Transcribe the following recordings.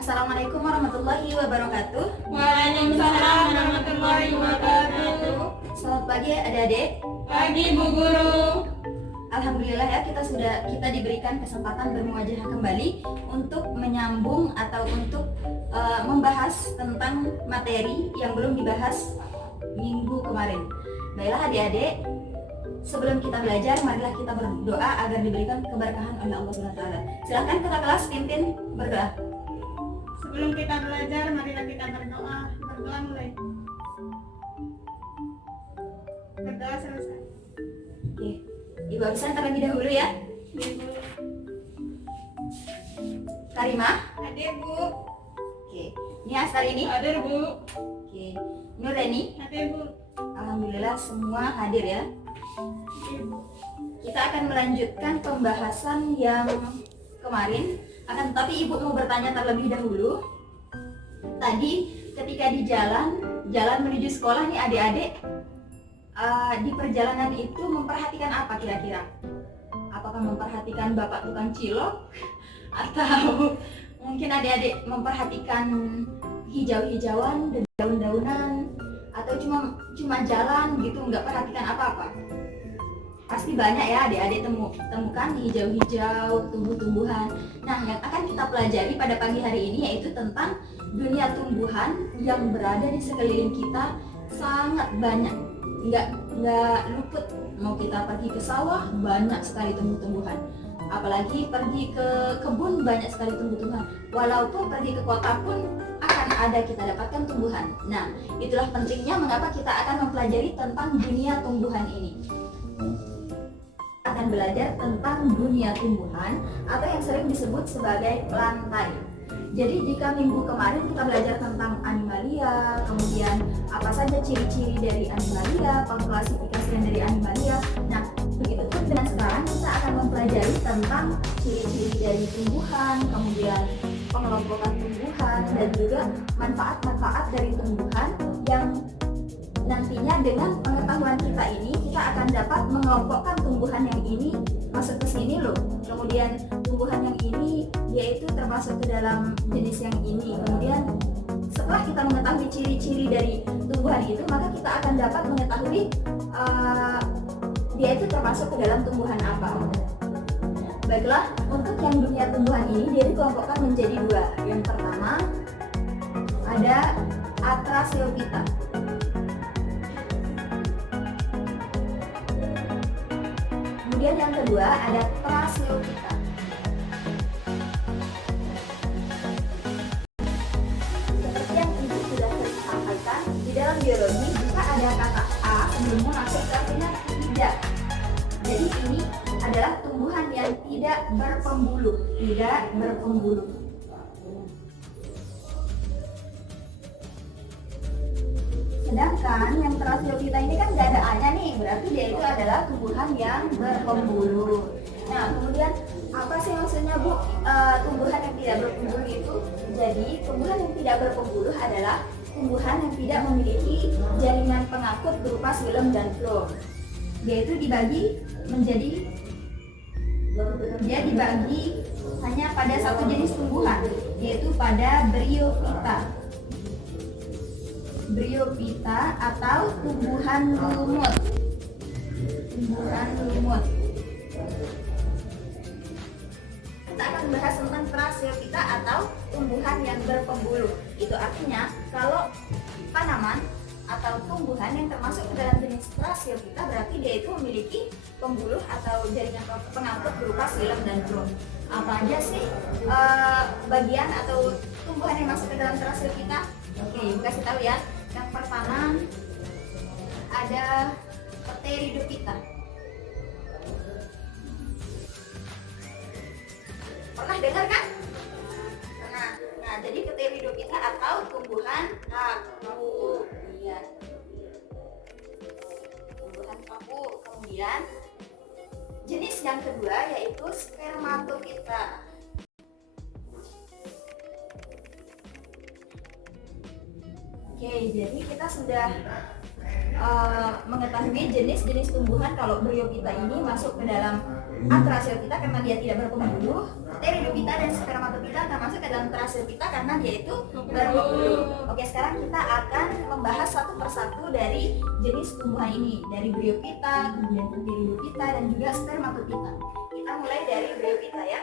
Assalamualaikum warahmatullahi wabarakatuh. Waalaikumsalam warahmatullahi wabarakatuh. Selamat pagi adik-adik. Pagi Bu Guru. Alhamdulillah ya kita diberikan kesempatan bermuajah kembali untuk menyambung atau untuk membahas tentang materi yang belum dibahas minggu kemarin. Baiklah adik-adik, sebelum kita belajar, marilah kita berdoa agar diberikan keberkahan oleh Allah SWT. Silakan ketua kelas pimpin berdoa. Sebelum kita belajar, marilah kita berdoa. Berdoa mulai. Berdoa selesai. Oke, Ibu Absen terlebih dahulu ya. Ibu. Karimah. Hadir Bu. Oke, ini Astar ini. Hadir Bu. Oke, Nureni. Hadir Bu. Alhamdulillah semua hadir ya. Ibu. Kita akan melanjutkan pembahasan yang kemarin. Akan tetapi Ibu mau bertanya terlebih dahulu. Tadi ketika di jalan menuju sekolah nih adik-adik, di perjalanan itu memperhatikan apa kira-kira? Apakah memperhatikan bapak tukang cilok? Atau mungkin adik-adik memperhatikan hijau-hijauan dan daun-daunan? Atau cuma jalan gitu nggak perhatikan apa-apa? Pasti banyak ya adik-adik temukan hijau-hijau, tumbuh-tumbuhan. Nah, yang akan kita pelajari pada pagi hari ini yaitu tentang dunia tumbuhan yang berada di sekeliling kita sangat banyak. Nggak luput. Mau kita pergi ke sawah, banyak sekali tumbuh-tumbuhan. Apalagi pergi ke kebun, banyak sekali tumbuh-tumbuhan. Walaupun pergi ke kota pun akan ada kita dapatkan tumbuhan. Nah, itulah pentingnya mengapa kita akan mempelajari tentang dunia tumbuhan ini. Akan belajar tentang dunia tumbuhan atau yang sering disebut sebagai lantai. Jadi jika minggu kemarin kita belajar tentang animalia, kemudian apa saja ciri-ciri dari animalia, pengklasifikasian dari animalia. Nah, begitu pun dengan sekarang kita akan mempelajari tentang ciri-ciri dari tumbuhan, kemudian pengelompokan tumbuhan dan juga manfaat-manfaat dari tumbuhan yang nantinya dengan pengetahuan kita ini kita akan dapat mengelompokkan tumbuhan yang ini masuk ke sini loh. Kemudian tumbuhan yang ini dia itu termasuk ke dalam jenis yang ini. Kemudian setelah kita mengetahui ciri-ciri dari tumbuhan itu, maka kita akan dapat mengetahui dia itu termasuk ke dalam tumbuhan apa. Baiklah, untuk yang dunia tumbuhan ini dia dikelompokkan menjadi dua. Yang pertama ada Atrasiophyta. Kemudian yang kedua ada Praseophyta. Seperti yang Ibu sudah sering sampaikan, di dalam biologi jika ada kata A sebelumnya masuk ke artinya tidak. Jadi ini adalah tumbuhan yang tidak berpembuluh, tidak berpembuluh. Sedangkan yang Praseophyta ini kan nggak ada A-nya nih, berarti dia itu adalah tumbuhan yang berpembuluh. Nah, kemudian apa sih maksudnya Bu tumbuhan yang tidak berpembuluh itu? Jadi tumbuhan yang tidak berpembuluh adalah tumbuhan yang tidak memiliki jaringan pengangkut berupa xilem dan floem. Dia dibagi hanya pada satu jenis tumbuhan, yaitu pada Bryophyta atau tumbuhan lumut. Kita akan bahas tentang Praseophyta atau tumbuhan yang berpembuluh. Itu artinya kalau tanaman atau tumbuhan yang termasuk ke dalam jenis Praseophyta berarti dia itu memiliki pembuluh atau jaringan pengangkut berupa xilem dan floem. Apa aja sih bagian atau tumbuhan yang masuk ke dalam Praseophyta? Oke, Ibu kasih tahu ya. Yang pertama ada Pteridophyta. Pernah dengar kan? Nah, jadi Pteridophyta atau tumbuhan paku. Iya. Tumbuhan paku. Kemudian jenis yang kedua yaitu Spermatophyta. Oke, jadi kita sudah mengetahui jenis-jenis tumbuhan kalau Bryophyta ini masuk ke dalam Atracylophyta karena dia tidak berpembuluh, Pteridophyta dan Spermatophyta termasuk ke dalam Thrasophyta karena dia itu berpembuluh. Oke, sekarang kita akan membahas satu persatu dari jenis tumbuhan ini, dari Bryophyta, kemudian Pteridophyta dan juga Spermatophyta. Kita mulai dari Bryophyta ya.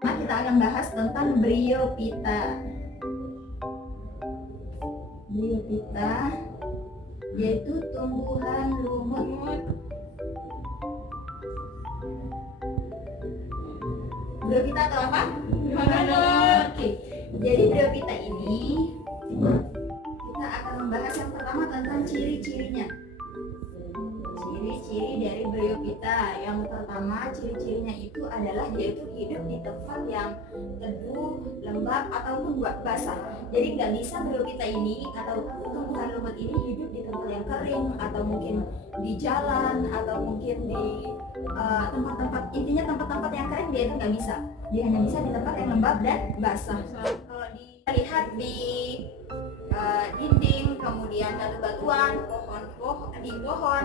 Nah, kita akan bahas tentang Bryophyta. Bryophyta yaitu tumbuhan lumut. Bryophyta atau apa? Oke. Jadi Bryophyta ini kita akan membahas yang pertama tentang ciri-cirinya. Ciri-ciri dari Bryophyta. Yang pertama ciri-cirinya itu adalah dia itu hidup di tempat yang teduh, lembab ataupun basah. Jadi nggak bisa Bryophyta ini atau tumbuhan lumut ini hidup di tempat yang kering atau mungkin di jalan atau mungkin di tempat-tempat, intinya tempat-tempat yang kering dia itu nggak bisa. Dia hanya bisa di tempat yang lembab dan basah. Kalau dilihat di dinding, kemudian batu-batuan, pohon,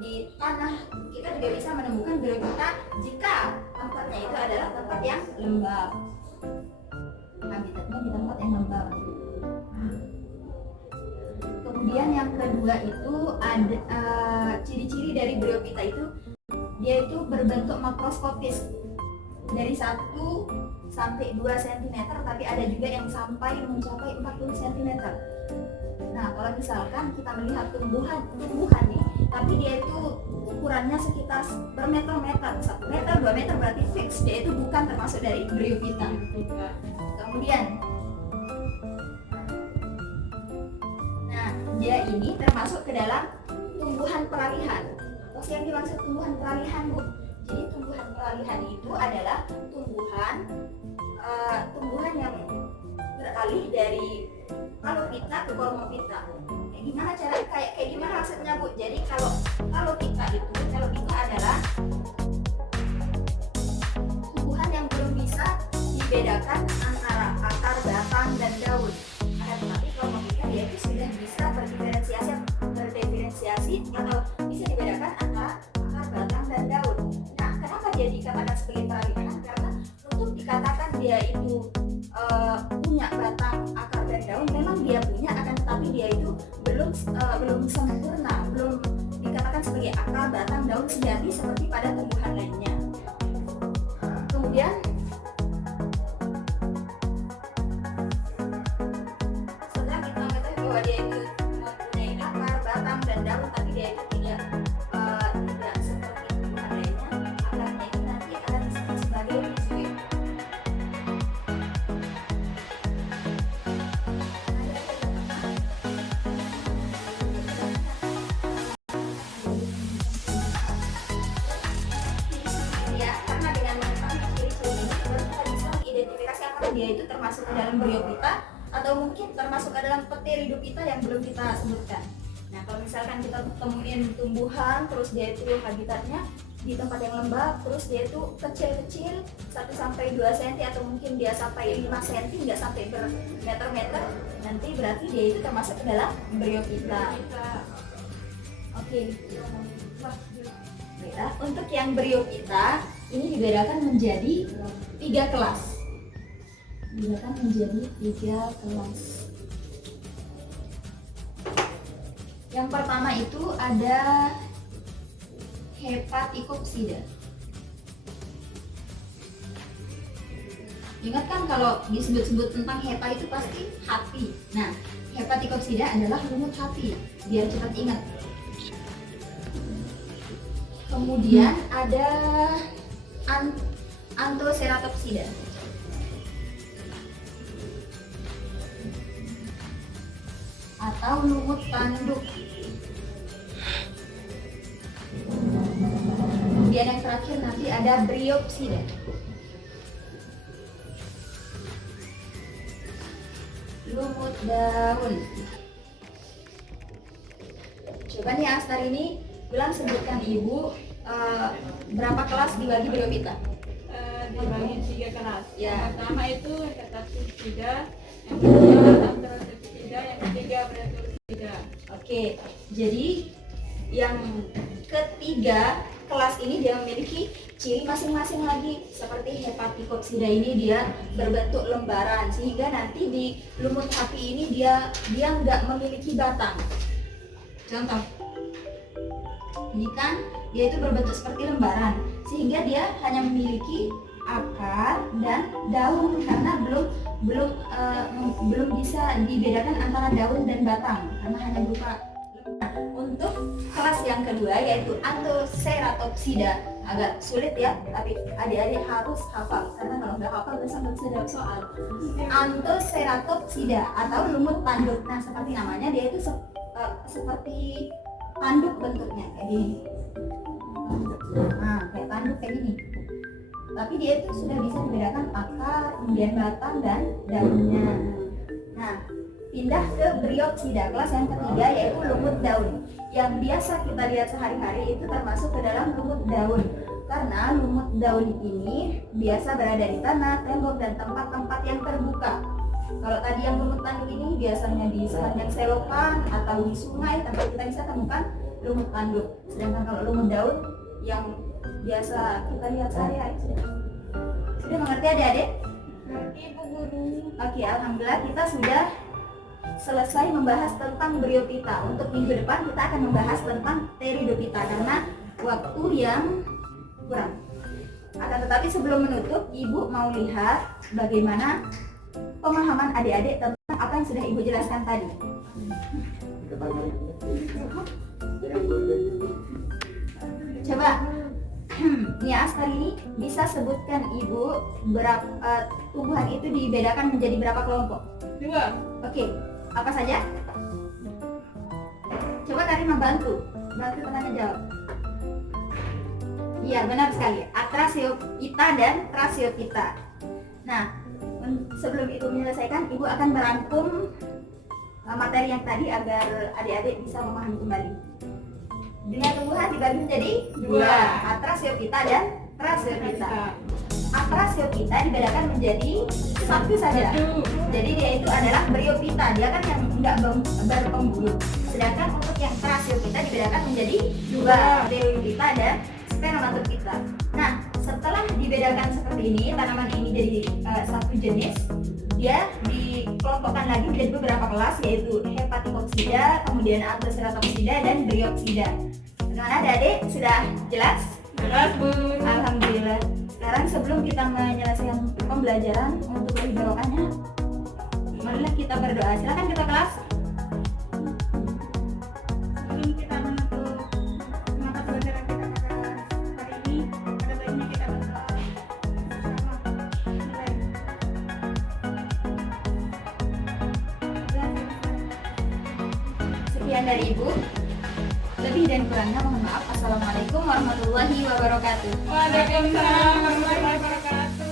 di tanah, kita juga bisa menemukan Bryophyta jika tempatnya itu adalah tempat yang lembab. Habitatnya di tempat yang lembab. Kemudian yang kedua itu ada ciri-ciri dari Bryophyta itu dia itu berbentuk makroskopis dari 1 sampai 2 cm, tapi ada juga yang sampai mencapai 40 cm. Nah, kalau misalkan kita melihat tumbuhan nih, tapi dia itu ukurannya sekitar bermeter-meter, 1 meter, 2 meter berarti fix dia itu bukan termasuk dari Bryophyta. Kemudian, nah dia ini termasuk ke dalam tumbuhan peralihan. Apa sih yang dimaksud tumbuhan peralihan, Bu? Jadi tumbuhan peralihan itu adalah tumbuhan yang beralih dari Calophyta ke Colmophyta. Kayak gimana maksudnya, Bu? Jadi kalau Calophyta adalah tumbuhan yang belum bisa dibedakan antara akar, batang dan daun. Tetapi Colmophyta dia itu sudah bisa berdiferensiasi atau bisa dibedakan antara akar, batang dan daun. Nah, kenapa dia dikatakan sebagai peralihan? Karena untuk dikatakan dia itu punya batang, akar dan daun, memang dia punya, akan tetapi dia itu belum sempurna, belum dikatakan sebagai akar, batang, daun sejati seperti pada tumbuhan lainnya. Kemudian setelah kita mengetahui bahwa dia itu mempunyai akar, batang dan daun, tapi dia itu tidak seperti tumbuhan lainnya, akarnya itu nanti akan disebut sebagai rhizoid. Dia itu termasuk ke dalam Bryophyta atau mungkin termasuk ke dalam Pteridophyta yang belum kita sebutkan. Nah, kalau misalkan kita temuin tumbuhan terus dia itu habitatnya di tempat yang lembab, terus dia itu kecil-kecil 1 sampai 2 cm atau mungkin dia sampai 5 cm, nggak sampai bermeter-meter, nanti berarti dia itu termasuk ke dalam Bryophyta. Oke. Baiklah, untuk yang Bryophyta ini dibedakan menjadi 3 kelas. Yang pertama itu ada Hepaticopsida. Ingat kan kalau disebut-sebut tentang hepa itu pasti hati. Nah, Hepaticopsida adalah lumut hati, biar cepat ingat. Kemudian ada Anthoceratopsida. Atau lumut tanduk. Kemudian yang terakhir nanti ada Bryopsida. Lumut daun. Coba nih Astar ini bilang, sebutkan Ibu berapa kelas dibagi Bryophyta? Dibagi 3 kelas. Ya. Yang pertama itu Hepaticopsida, yang kedua Anthoceratopsida, yang ketiga Bryopsida. Tidak. Oke, jadi yang ketiga kelas ini dia memiliki ciri masing-masing lagi. Seperti hepatikoksida ini dia berbentuk lembaran, sehingga nanti di lumut hati ini dia nggak memiliki batang. Contoh, ini kan dia itu berbentuk seperti lembaran, sehingga dia hanya memiliki akar dan daun, karena belum bisa dibedakan antara daun dan batang karena hanya berupa. Untuk kelas yang kedua yaitu Anthoceratopsida, agak sulit ya, tapi adik-adik harus hafal karena kalau nggak hafal bisa nggak bisa jawab soal. Anthoceratopsida atau lumut tanduk. Nah, seperti namanya dia itu seperti tanduk bentuknya kayak gini. Nah, kayak tanduk kayak gini. Tapi dia itu sudah bisa dibedakan akar, kemudian batang dan daunnya. Nah, pindah ke Bryopsida, kelas yang ketiga yaitu lumut daun. Yang biasa kita lihat sehari-hari itu termasuk ke dalam lumut daun, karena lumut daun ini biasa berada di tanah, tembok, dan tempat-tempat yang terbuka. Kalau tadi yang lumut tanduk ini biasanya di sepanjang selokan atau di sungai tempat kita bisa temukan lumut tanduk. Sedangkan kalau lumut daun yang biasa kita lihat sehari-hari. Sudah mengerti adik-adik? Mengerti Bu Guru. Oke, alhamdulillah kita sudah selesai membahas tentang Bryophyta. Untuk minggu depan kita akan membahas tentang Pteridophyta karena waktu yang kurang. Akan tetapi sebelum menutup, Ibu mau lihat bagaimana pemahaman adik-adik tentang apa yang sudah Ibu jelaskan tadi. Coba Nias kali ini bisa sebutkan Ibu berapa tumbuhan itu dibedakan menjadi berapa kelompok? 2. Oke, apa saja? Coba Karin membantu temannya jawab. Iya, benar sekali. Atrasiophyta dan Trasiophyta. Nah, sebelum Ibu menyelesaikan, Ibu akan merangkum materi yang tadi agar adik-adik bisa memahami kembali. Dunia tumbuhan dibagi menjadi 2, Atrasiophyta dan Trasiophyta. Atrasiophyta dibedakan menjadi satu saja. Jadi dia itu adalah Bryophyta, dia kan yang enggak berpembuluh. Sedangkan untuk yang Trasiophyta dibedakan menjadi 2, Pteridophyta dan Spermatophyta. Nah, setelah dibedakan seperti ini, tanaman ini jadi satu jenis. Dia dikelompokkan lagi menjadi beberapa kelas, yaitu Hepatikoksida, kemudian Anthoceratopsida dan Bryopsida. Bagaimana adik-adik? Sudah jelas? Jelas Bu. Alhamdulillah. Sekarang sebelum kita menyelesaikan pembelajaran untuk lebih barokahnya, marilah kita berdoa. Silakan kita kelas. Sebelum kita menutup mata pelajaran kita pada hari ini, pada baiknya kita berdoa bersama. Sekian dari Ibu. Lebih dan kurangnya mohon maaf. Assalamualaikum warahmatullahi wabarakatuh. Waalaikumsalam warahmatullahi wabarakatuh.